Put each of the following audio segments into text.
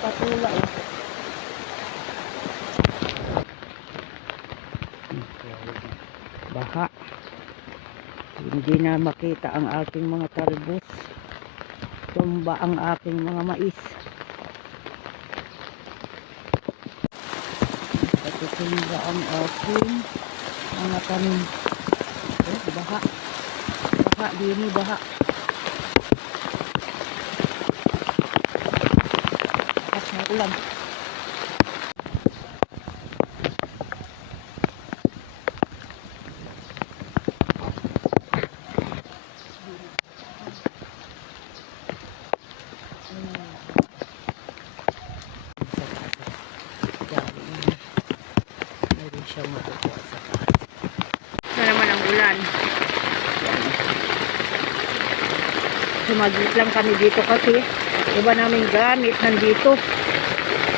Patula eh. Baha. Hindi na makita ang aking mga talbos. Tumba ang aking mga mais. Patutumba ang aking mga tanim. Oh, baha. Baha, dini baha. Lakas ulan. Siyang makukuha sa taas. Ito naman ang ulan. Sumaglit lang kami dito kasi iba namin gamit nandito.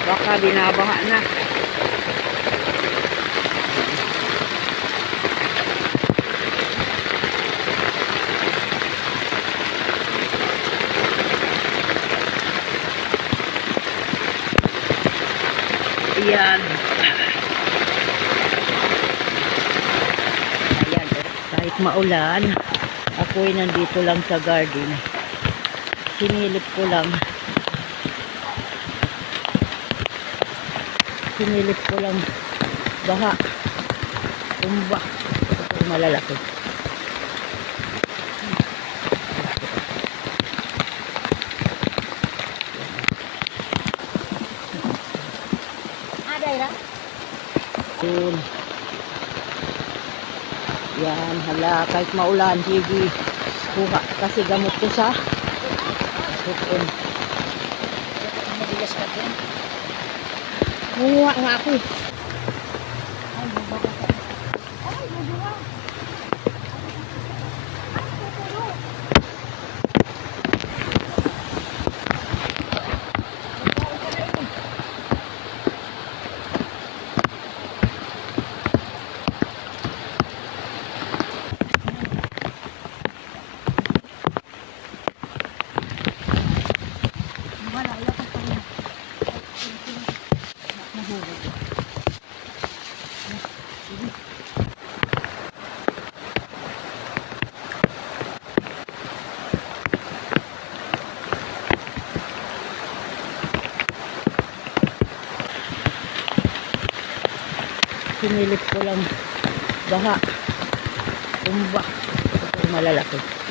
Baka binabaha na. Ayan. Ayan. Kahit maulan, ako'y nandito lang sa garden. Sinilip ko lang. Sinilip ko lang. Baha. Tumba. Ito malalaki. Yun. Yan, hala, kahit maulan, sige. Kuha, kasi gamot ko sa sukon. Mabilis ka din. 红花花 Sinilip ko lang baha. Tumba. Malalaki.